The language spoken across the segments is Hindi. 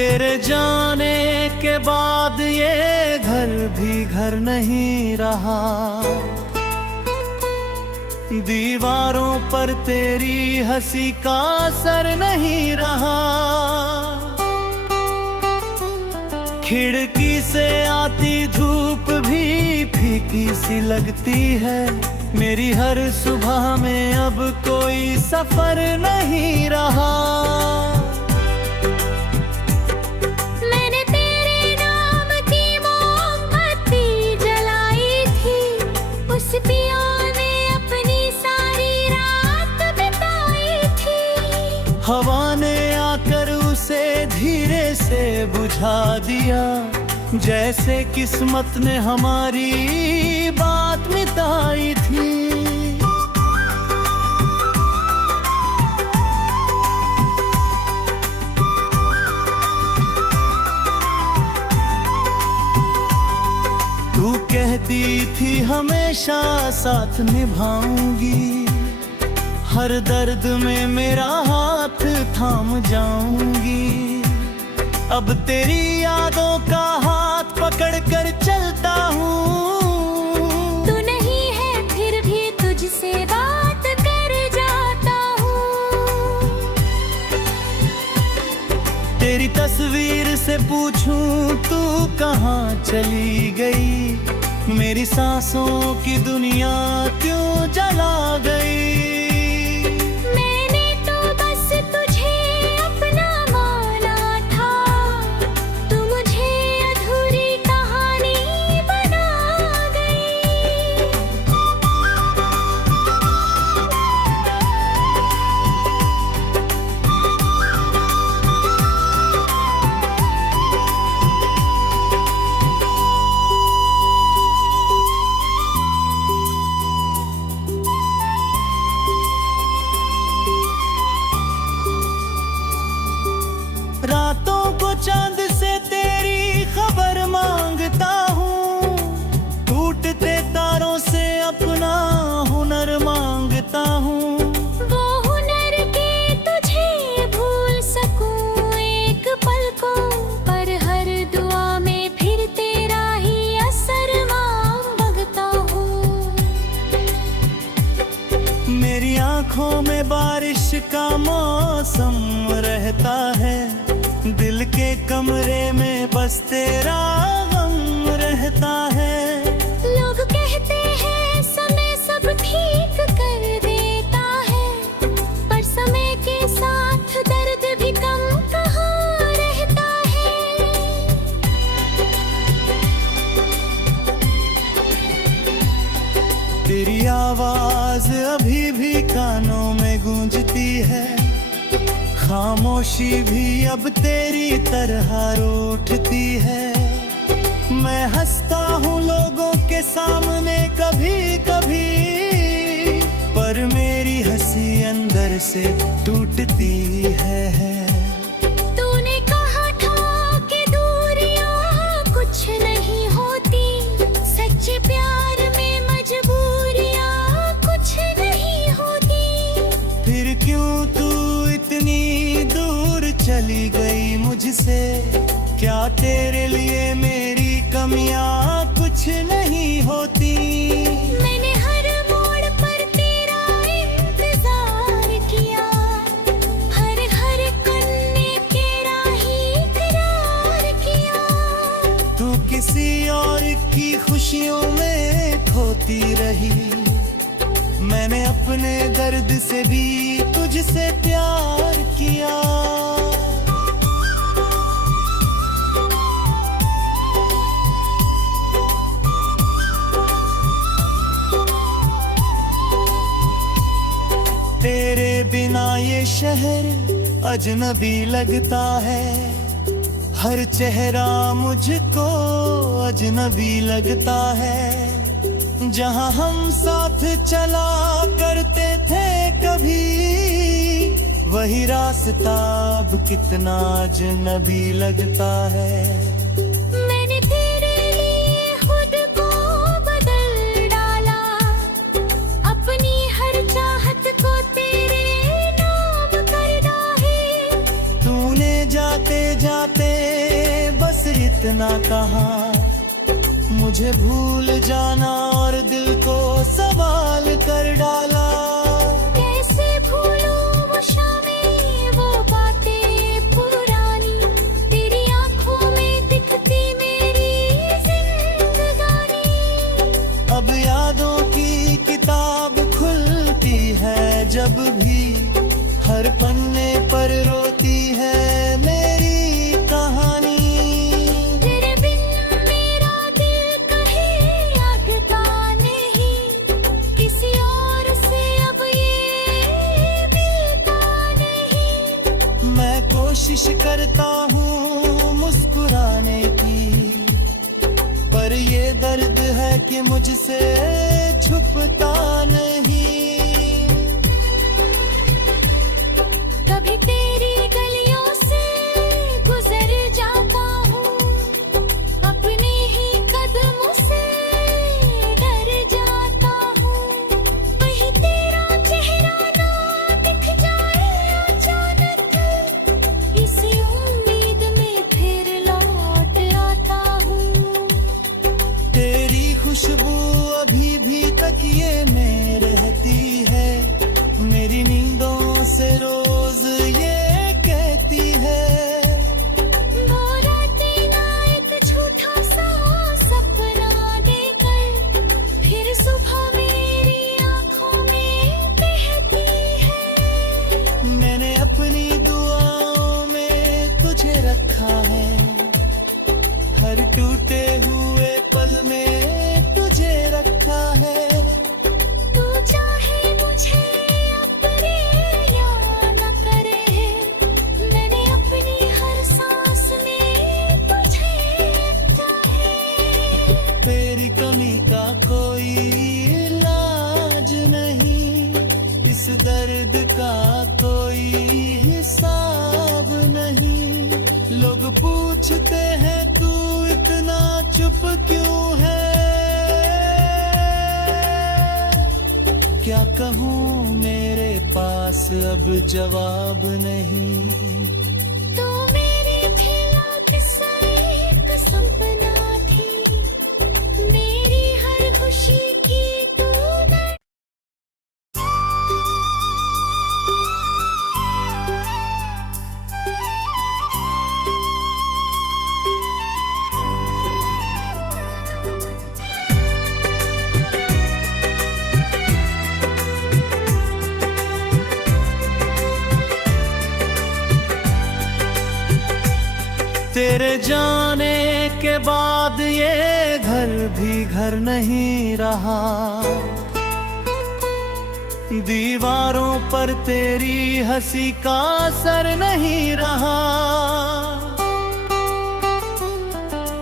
तेरे जाने के बाद ये घर भी घर नहीं रहा, दीवारों पर तेरी हंसी का असर नहीं रहा। खिड़की से आती धूप भी फीकी सी लगती है, मेरी हर सुबह में अब कोई सफर नहीं रहा। मैंने तेरे नाम की मोमबत्ती जलाई थी, उस पिया ने अपनी सारी रात बिताई थी। हवा ने आकर उसे धीरे से बुझा दिया, जैसे किस्मत ने हमारी बात मिटाई थी। तू कहती थी हमेशा साथ निभाऊंगी, हर दर्द में मेरा हाथ थाम जाऊंगी। अब तेरी यादों का हाथ पकड़ कर चलता हूँ। तू नहीं है फिर भी तुझसे बात कर जाता हूँ। तेरी तस्वीर से पूछूं तू कहाँ चली गई, मेरी सांसों की दुनिया क्यों जला गई। रातों को चांद से तेरी खबर मांगता हूँ, टूटते तारों से अपना हुनर मांगता हूँ। वो हुनर के तुझे भूल सकूं एक पल को, पर हर दुआ में फिर तेरा ही असर मांगता हूँ। मेरी आंखों में बारिश का मौसम रहता है, दिल के कमरे में बस तेरा गम रहता है। लोग कहते हैं समय सब ठीक कर देता है, पर समय के साथ दर्द भी कम कहाँ रहता है। तेरी आवाज अभी भी कानों में गूंजती है, खामोशी भी अब तेरी तरह रूठती है। मैं हंसता हूँ लोगों के सामने कभी कभी, पर मेरी हंसी अंदर से टूटती है। तूने कहा था कि दूरियां कुछ नहीं होती, सच्चे प्यार में मजबूरियां कुछ नहीं होती। फिर क्यों तू इतनी दूर चली गई मुझसे, क्या तेरे लिए मेरी कमियां कुछ नहीं होती। मैंने हर मोड़ पर तेरा इंतजार किया, हर हर कन्ने तेरा ही करार किया। तू किसी और की खुशियों में खोती रही, मैंने अपने दर्द से भी तुझसे प्यार किया। तेरे बिना ये शहर अजनबी लगता है, हर चेहरा मुझको अजनबी लगता है। जहाँ हम साथ चला करते थे कभी, वही रास्ता अब कितना अजनबी लगता है। मैंने तेरे लिए खुद को बदल डाला, अपनी हर चाहत को तेरे नाम कर डाले। तूने जाते जाते इतना कहा, मुझे भूल जाना और दिल को सवाल कर डाला। कैसे भूलूं वो शामें, वो बातें पुरानी, तेरी आंखों में दिखती मेरी जिंदगानी। अब यादों की किताब खुलती है जब भी, हर पन्ने पर रोती है मेरी कहानी। तेरे बिन मेरा दिल कहीं लगता नहीं, किसी और से अब ये मिलता नहीं। मैं कोशिश करता हूँ मुस्कुराने की, पर ये दर्द है कि मुझसे छुपता नहीं। कभी तेरी गलियों से गुजर जाता हूँ, अपने ही कदमों से डर जाता हूँ। कहीं तेरा चेहरा ना दिख जाए अचानक, इसी उम्मीद में फिर लौट आता हूँ। तेरी खुशबू अभी भी तकिए में रहती है, मेरी नींदों से रोज ये कहती है। वो रातें ना एक झूठा सा सपना देकर, फिर सुबह मेरी आंखों में बहती है। मैंने अपनी दुआओं में तुझे रखा है, हर टूटे हुए पल में तुझे रखा है। तू चाहे मुझे अब करे या न करे, मैंने अपनी हर सांस में तुझे चाहे। तेरी कमी का कोई इलाज नहीं, इस दर्द का कोई हिसाब नहीं। लोग पूछते हैं तू इतना चुप क्यों है, क्या कहूँ मेरे पास अब जवाब नहीं। तो मेरे खिला किस्सा एक सपना थी, मेरी हर खुशी की तू दर। तेरे जाने के बाद ये घर भी घर नहीं रहा, दीवारों पर तेरी हंसी का असर नहीं रहा।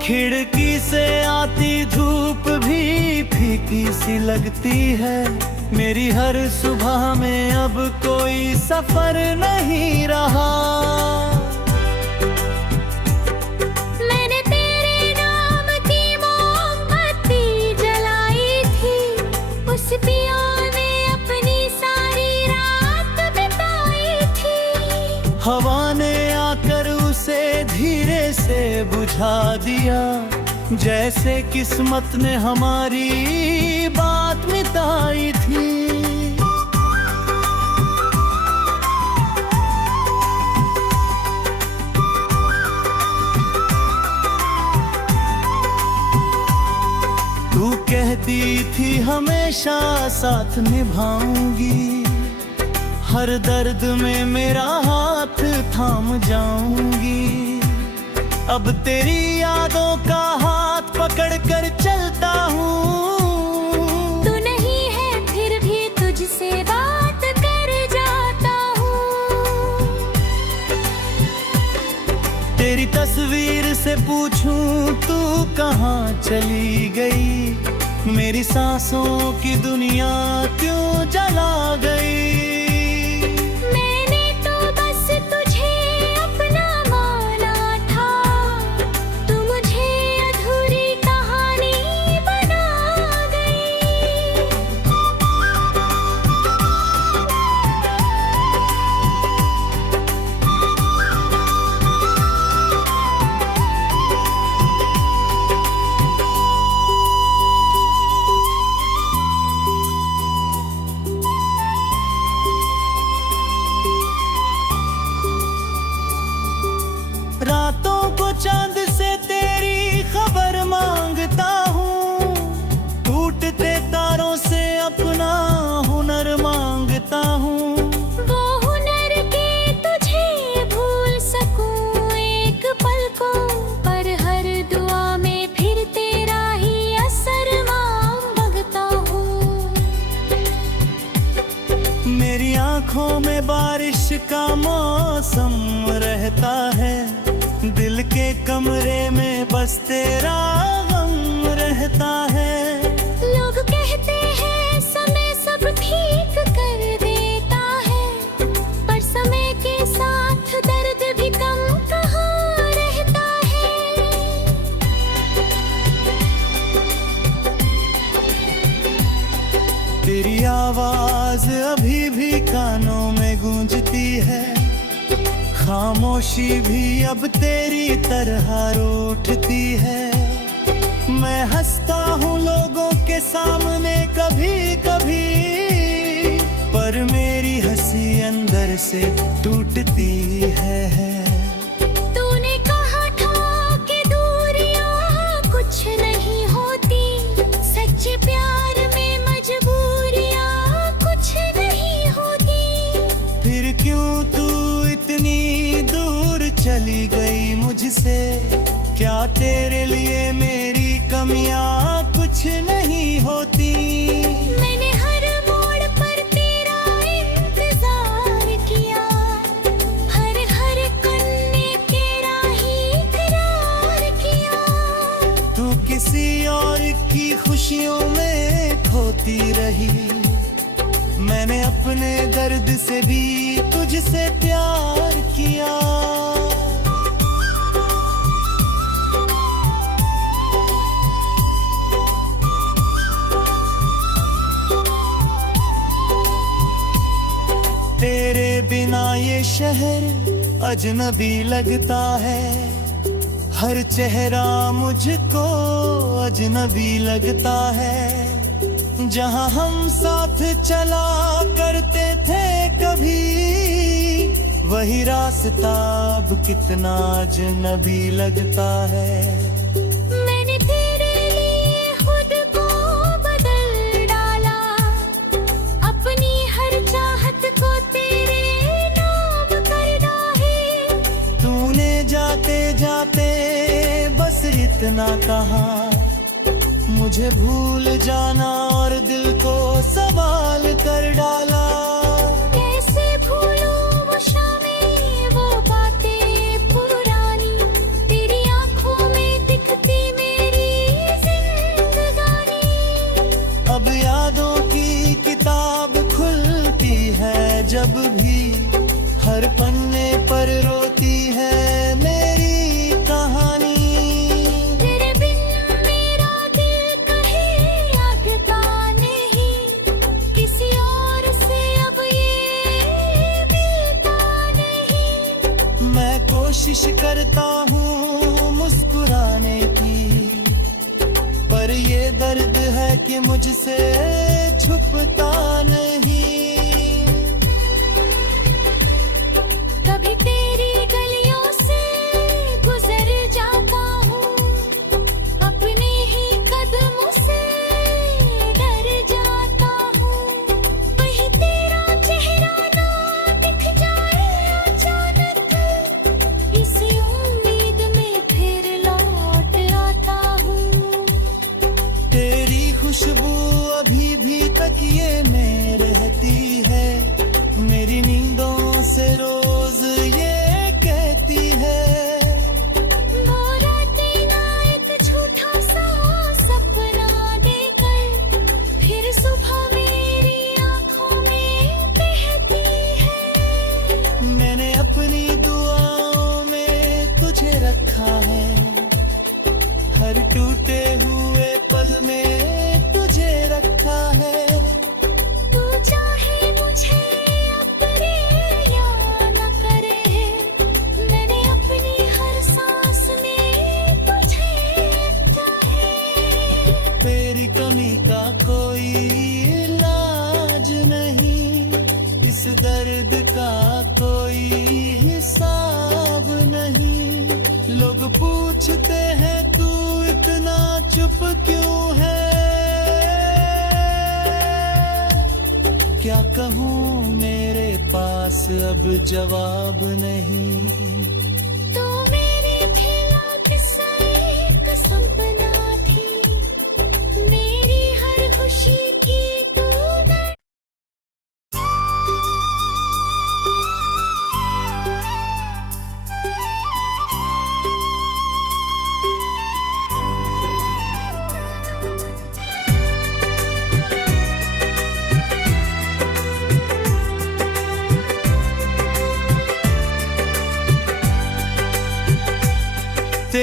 खिड़की से आती धूप भी फीकी सी लगती है, मेरी हर सुबह में अब कोई सफर नहीं रहा। मैंने तेरे नाम की मोमबत्ती जलाई थी, उस पिया ने अपनी सारी रात बिताई थी। हवा ने आकर उसे धीरे से बुझा दिया, जैसे किस्मत ने हमारी बात मिटाई थी। तू कहती थी हमेशा साथ निभाऊंगी, हर दर्द में मेरा हाथ थाम जाऊंगी। अब तेरी यादों का हाथ पकड़ कर चलता हूँ। तू नहीं है फिर भी तुझसे बात कर जाता हूँ। तेरी तस्वीर से पूछूं तू कहाँ चली गई, मेरी सांसों की दुनिया क्यों जला गई। मैंने तो बस तुझे अपना माना था, तू मुझे अधूरी कहानी बना गई। आँखों में बारिश का मौसम रहता है, दिल के कमरे में बस तेरा गम रहता है। लोग कहते हैं समय सब ठीक कर देता है, पर समय के साथ दर्द भी कम कहाँ रहता है। तेरी आवाज अभी भी कानों में गूंजती है, खामोशी भी अब तेरी तरह रूठती है। मैं हंसता हूँ लोगों के सामने कभी कभी, पर मेरी हंसी अंदर से टूटती है। तूने कहा था कि दूरियां कुछ नहीं होती, सच्चे प्यार में मजबूरियां कुछ नहीं होती। फिर क्यों तू इतनी दूर चली गई मुझसे, क्या तेरे लिए मेरी कमियां कुछ नहीं होती। मैंने हर मोड़ पर तेरा इंतजार किया, हर हर कन्ने तेरा ही इकरार किया। तू किसी और की खुशियों में खोती रही, मैंने अपने दर्द से भी तुझसे प्यार किया। तेरे बिना ये शहर अजनबी लगता है, हर चेहरा मुझको अजनबी लगता है। जहाँ हम साथ चला करते थे कभी, वही रास्ता अब कितना अजनबी लगता है। मैंने तेरे लिए खुद को बदल डाला, अपनी हर चाहत को तेरे नाम कर डाले। तूने जाते जाते बस इतना कहा, मुझे भूल जाना और दिल को सवाल कर डाला। कैसे भूलूं वो शामें, वो बातें पुरानी, तेरी आंखों में दिखती मेरी जिंदगानी। अब यादों की किताब खुलती है जब भी, हर पन्ने पर रोती है मेरी कहानी। तेरे बिन मेरा दिल कहीं लगता नहीं, किसी और से अब ये मिलता नहीं। मैं कोशिश करता हूँ मुस्कुराने की, पर ये दर्द है कि मुझसे छुपता नहीं। कभी तेरी गलियों से गुजर जाता हूँ, अपने ही कदमों से डर जाता हूँ। कहीं तेरा चेहरा ना दिख जाए अचानक, इसी उम्मीद में फिर लौट आता हूँ। तेरी खुशबू अभी भी तकिए में रहती है, मेरी नींदों से रोज ये कहती है। वो रातें ना एक झूठा सा सपना देकर, फिर सुबह मेरी आंखों में बहती है। मैंने अपनी दुआओं में तुझे रखा है, हर टूटे हुए पल में तुझे रखा है। तू चाहे मुझे अब करे या न करे, मैंने अपनी हर सांस में तुझे रखा है। तेरी कमी का कोई इलाज नहीं, इस दर्द का कोई हिसाब नहीं। लोग पूछते हैं तू इतना चुप क्यों है, क्या कहूँ मेरे पास अब जवाब नहीं। तू मेरे खिला किस्सा एक सपना थी, मेरी हर खुशी की तू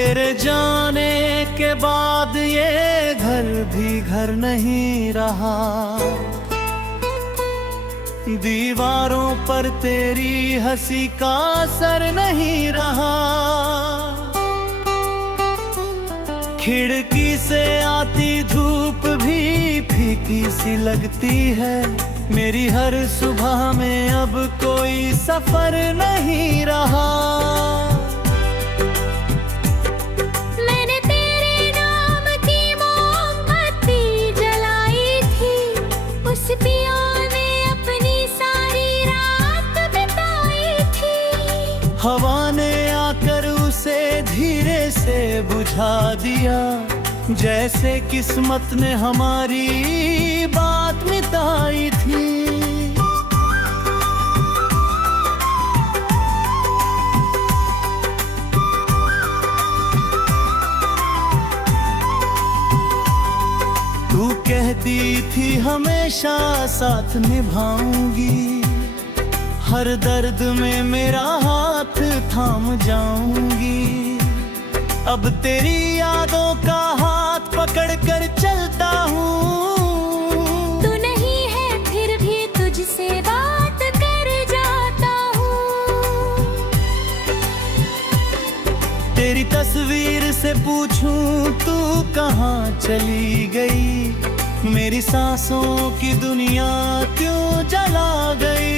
तेरे जाने के बाद ये घर भी घर नहीं रहा, दीवारों पर तेरी हंसी का असर नहीं रहा। खिड़की से आती धूप भी फीकी सी लगती है, मेरी हर सुबह में अब कोई सफर नहीं रहा। मैंने तेरे नाम की मोमबत्ती जलाई थी, उस पिया ने अपनी सारी रात बिताई थी। हवा ने आकर उसे धीरे से बुझा दिया, जैसे किस्मत ने हमारी बात मिटाई थी। तू कहती थी हमेशा साथ निभाऊंगी, हर दर्द में मेरा हाथ थाम जाऊंगी। अब तेरी यादों का हाथ पकड़ कर चलता हूँ। तू नहीं है फिर भी तुझसे बात कर जाता हूँ। तेरी तस्वीर से पूछूं तू कहाँ चली गई, मेरी सांसों की दुनिया क्यों जला गई।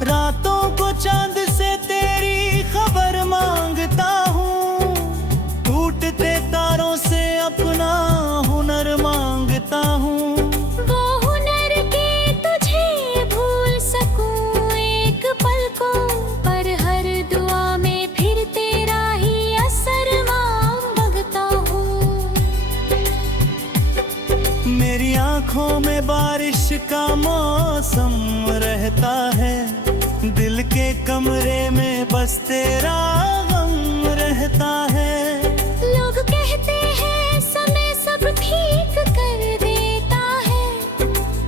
रातों को चांद से तेरी खबर मांगता हूँ, टूटते तारों से अपना हुनर मांगता हूँ। वो हुनर के तुझे भूल सकूं एक पल को, पर हर दुआ में फिर तेरा ही असर मांगता हूँ। मेरी आंखों में बारिश का मौसम रहता है, दिल के कमरे में बस तेरा गम रहता है। लोग कहते हैं समय सब ठीक कर देता है,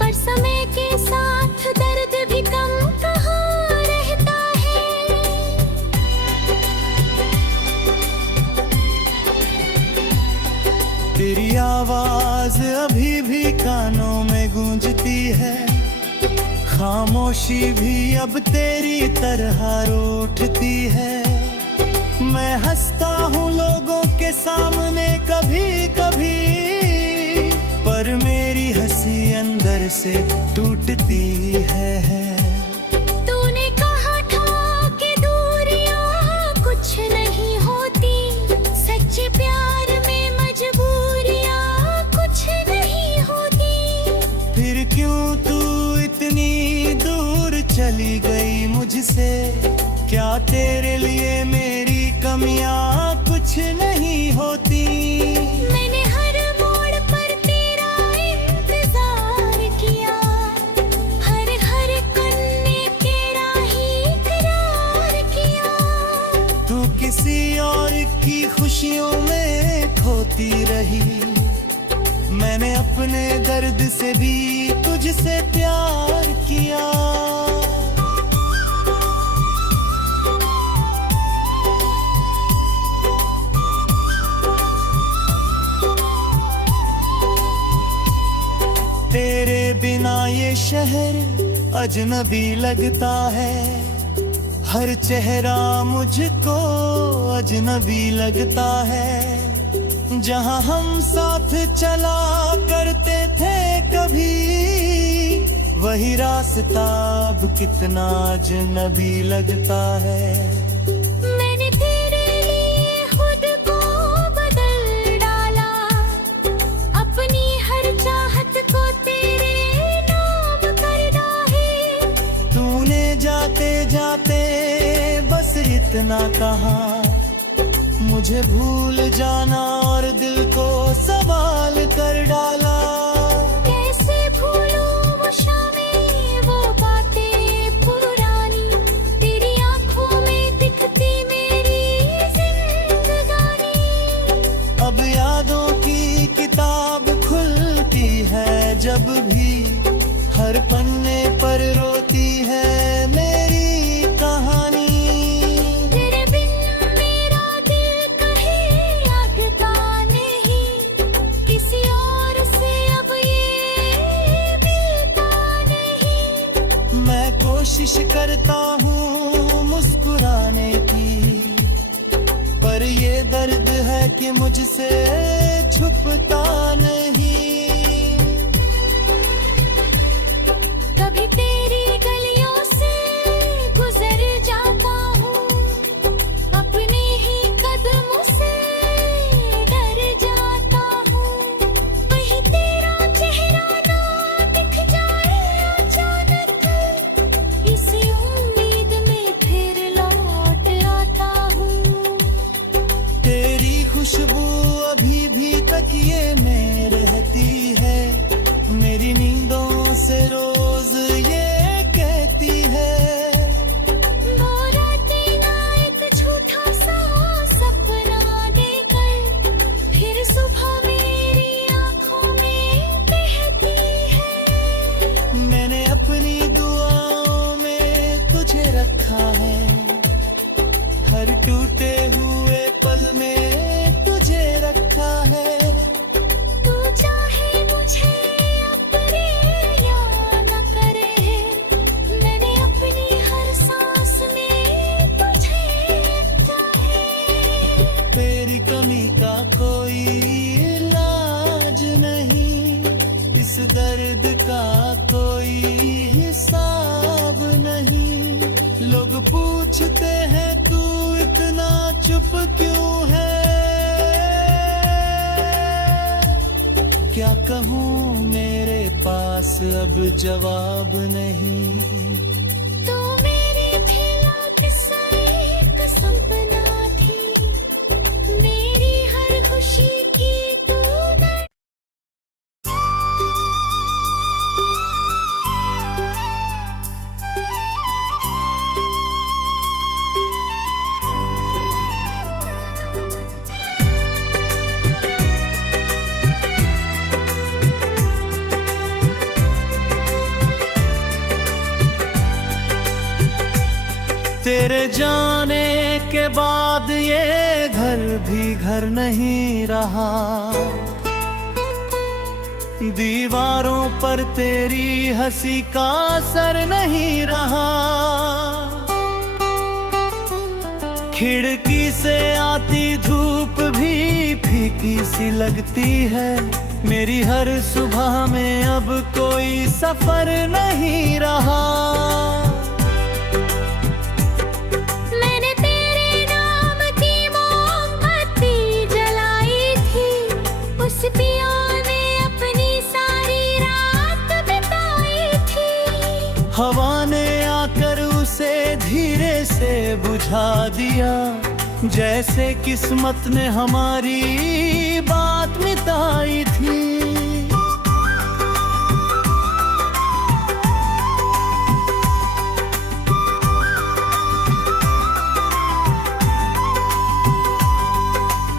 पर समय के साथ दर्द भी कम कहाँ रहता है। तेरी आवाज अभी भी कानों में गूंजती है, खामोशी भी अब तेरी तरह रूठती है। मैं हंसता हूँ लोगों के सामने कभी कभी, पर मेरी हंसी अंदर से टूटती है। तूने कहा था कि दूरियां कुछ नहीं होती, सच्चे प्यार में मजबूरियां कुछ नहीं होती। फिर क्यों तू इतनी दूर चली गई मुझसे, क्या तेरे लिए मेरी कमियां कुछ नहीं होती। मैंने हर मोड़ पर तेरा इंतजार किया, हर हर कन्ने तेरा ही करार किया। तू किसी और की खुशियों में खोती रही, मैंने अपने दर्द से भी तुझसे प्यार किया। तेरे बिना ये शहर अजनबी लगता है, हर चेहरा मुझको अजनबी लगता है। जहाँ हम साथ चला करते थे कभी, वही रास्ता अब कितना अजनबी लगता है। मैंने तेरे लिए खुद को बदल डाला, अपनी हर चाहत को तेरे नाम कर डाले। तूने जाते जाते इतना कहा, मुझे भूल जाना और दिल को सवाल कर डाला। कैसे भूलूं वो शामें, वो बातें पुरानी, तेरी आंखों में दिखती मेरी जिंदगानी। अब यादों की किताब खुलती है जब भी, हर पन्ने पर रोती है मेरी कहानी। तेरे बिन मेरा दिल कहीं लगता नहीं, किसी और से अब ये मिलता नहीं। मैं कोशिश करता हूँ मुस्कुराने की, पर ये दर्द है कि मुझसे छुपता नहीं। कभी तेरी गलियों से गुजर जाता हूँ, अपने ही कदमों से डर जाता हूँ। कहीं तेरा चेहरा ना दिख जाए अचानक, इसी उम्मीद में फिर लौट आता हूँ। तेरी खुशबू अभी भी तकिए में रहती है, मेरी नींदों से रोज ये कहती है। वो रातें ना एक झूठा सा सपना देकर, फिर सुबह मेरी आंखों में बहती है। मैंने अपनी दुआओं में तुझे रखा है, हर टूटे हुए पल में तुझे रखा है। तू चाहे मुझे अब करे या न करे, मैंने अपनी हर सांस में तुझे चाहे। तेरी कमी का कोई इलाज नहीं, इस दर्द का कोई हिसाब नहीं। लोग पूछते हैं तू इतना चुप क्यों है, क्या कहूँ मेरे पास अब जवाब नहीं। तू मेरी थैला किस्सा एक सपना थी, मेरी हर खुशी की तू दर। तेरे जाने के बाद ये घर भी घर नहीं रहा, दीवारों पर तेरी हंसी का असर नहीं रहा। खिड़की से आती धूप भी फीकी सी लगती है, मेरी हर सुबह में अब कोई सफर नहीं रहा। मैंने तेरे नाम की मोमबत्ती जलाई थी, उस पिया ने अपनी सारी रात बिताई थी। हवा ने आकर उसे धीरे से बुझा दिया, जैसे किस्मत ने हमारी बात मिटाई थी।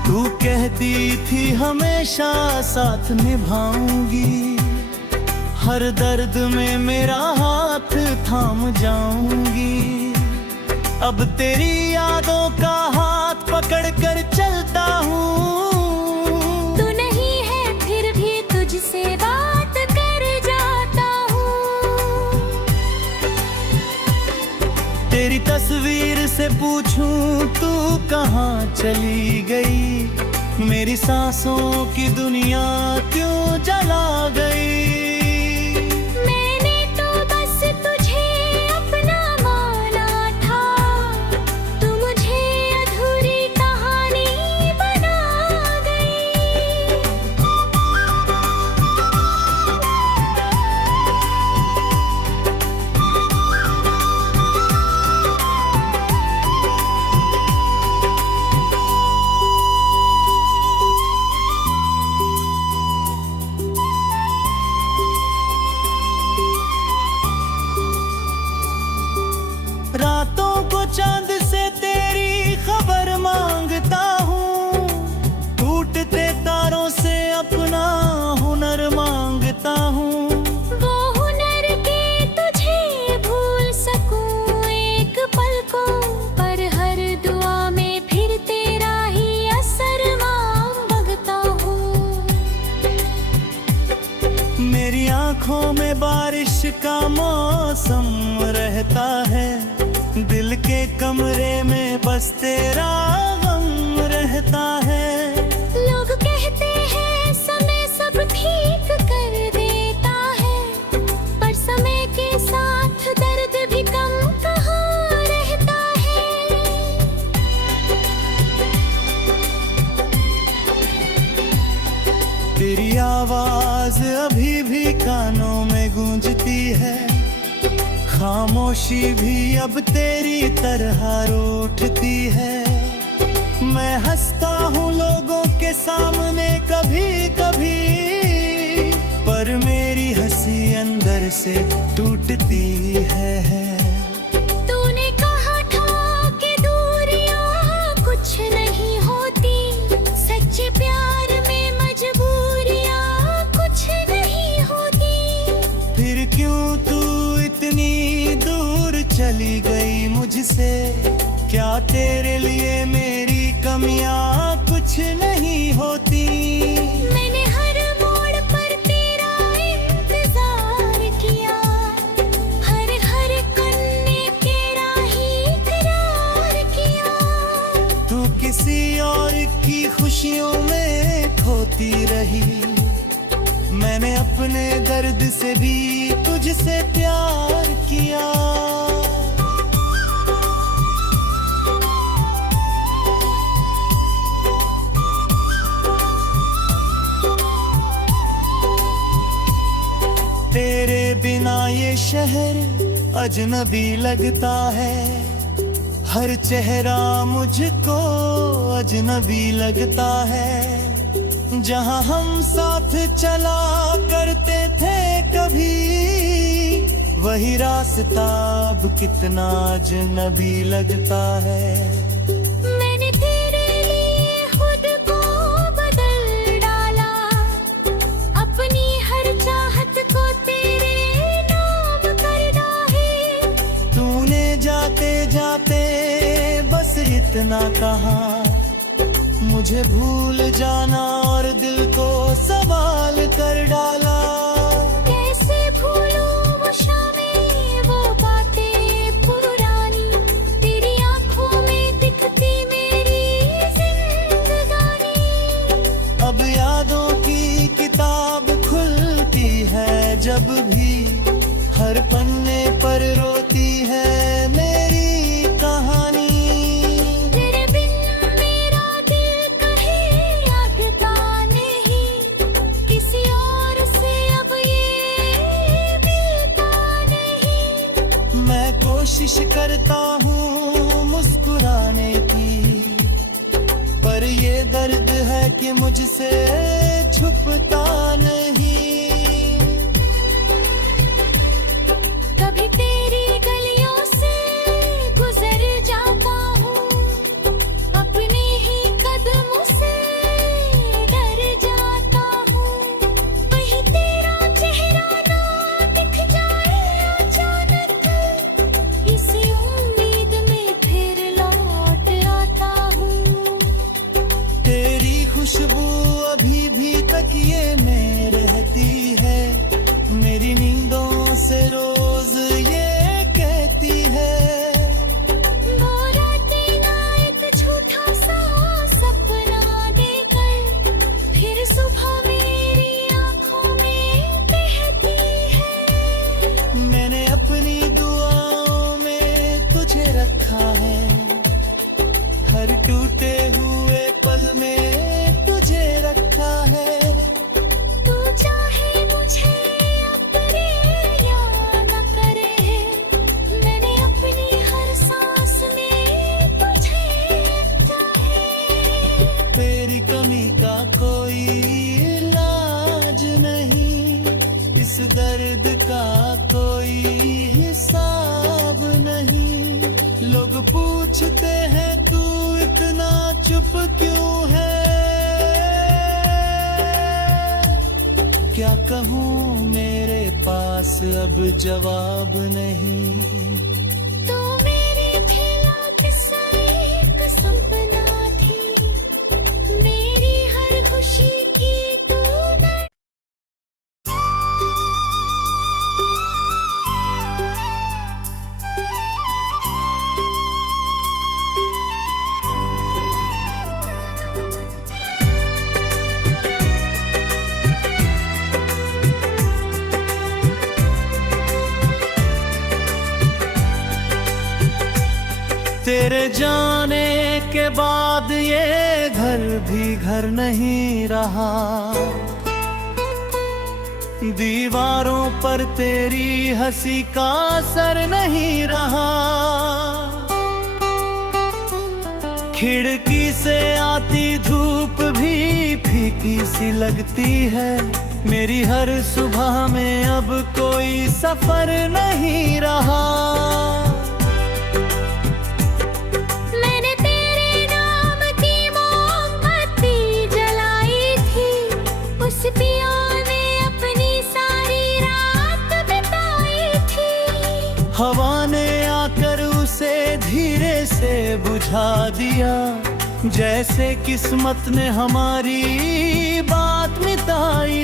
तू कहती थी हमेशा साथ निभाऊंगी, हर दर्द में मेरा हाथ थाम जाऊंगी। अब तेरी यादों का हाथ पकड़ कर चलता हूँ। तू नहीं है फिर भी तुझसे बात कर जाता हूँ। तेरी तस्वीर से पूछूं तू कहाँ चली गई, मेरी सांसों की दुनिया क्यों जला गई। मैंने तो बस तुझे अपना माना था, तू मुझे अधूरी कहानी बना गई। आँखों में बारिश का मौसम रहता है, दिल के कमरे में बस तेरा गम रहता है। लोग कहते हैं समय सब ठीक कर देता है, पर समय के साथ दर्द भी कम कहाँ रहता है। तेरी आवाज अभी भी कानों में गूंजती है, खामोशी भी अब तेरी तरह रूठती है। मैं हंसता हूँ लोगों के सामने कभी कभी, पर मेरी हंसी अंदर से टूटती है। तूने कहा था कि दूरियां कुछ नहीं होती, सच्चे प्यार में मजबूरियां कुछ नहीं होती। फिर क्यों तू इतनी दूर चली गई मुझसे, क्या तेरे लिए मेरी कमियां कुछ नहीं होती। मैंने हर मोड़ पर तेरा इंतजार किया, हर हर कन्ने तेरा ही करार किया। तू किसी और की खुशियों में खोती रही, मैंने अपने दर्द से भी तुझसे प्यार किया। तेरे बिना ये शहर अजनबी लगता है, हर चेहरा मुझको अजनबी लगता है। जहाँ हम साथ चला करते थे कभी, वही रास्ता अब कितना अजनबी लगता है। मैंने तेरे लिए खुद को बदल डाला, अपनी हर चाहत को तेरे नाम कर डाले। तूने जाते जाते बस इतना कहा, मुझे भूल जाना और दिल को सवाल कर डाला। कैसे भूलूं वो शामें, वो बातें पुरानी, तेरी आंखों में दिखती मेरी जिंदगानी। अब यादों की किताब खुलती है जब भी, हर पन्ने पर रोती है मेरी कहानी। तेरे बिन मेरा दिल कहीं लगता नहीं, किसी और से अब ये मिलता नहीं। मैं कोशिश करता हूँ मुस्कुराने की, पर ये दर्द है कि मुझसे छुपता नहीं। कभी तेरी गलियों से गुजर जाता हूँ, अपने ही कदमों से डर जाता हूँ। कहीं तेरा चेहरा ना दिख जाए अचानक, इसी उम्मीद में फिर लौट आता हूँ। तेरी खुशबू अभी भी तकिए में रहती है, मेरी नींदों से रोज ये कहती है। वो रातें ना एक झूठा सा सपना देकर, फिर सुबह मेरी आंखों में बहती है। मैंने अपनी दुआओं में तुझे रखा है, हर टूटे हुए पल में तुझे रखा है। तू चाहे मुझे अब करे या न करे, मैंने अपनी हर सांस में तुझे रखा है। तेरी कमी का कोई इलाज नहीं, इस दर्द का कोई हिसाब नहीं। लोग पूछते हैं तू इतना चुप क्यों है, क्या कहूँ मेरे पास अब जवाब नहीं। तो मेरे खेला किस्सा एक सपना थी, मेरी हर खुशी की तू तेरे जाने के बाद ये घर भी घर नहीं रहा, दीवारों पर तेरी हंसी का असर नहीं रहा। खिड़की से आती धूप भी फीकी सी लगती है, मेरी हर सुबह में अब कोई सफर नहीं रहा। मैंने तेरे नाम की मोमबत्ती जलाई थी, उस पिया ने अपनी सारी रात बिताई थी। हवा ने आकर उसे धीरे से बुझा दिया, जैसे किस्मत ने हमारी बात मिटाई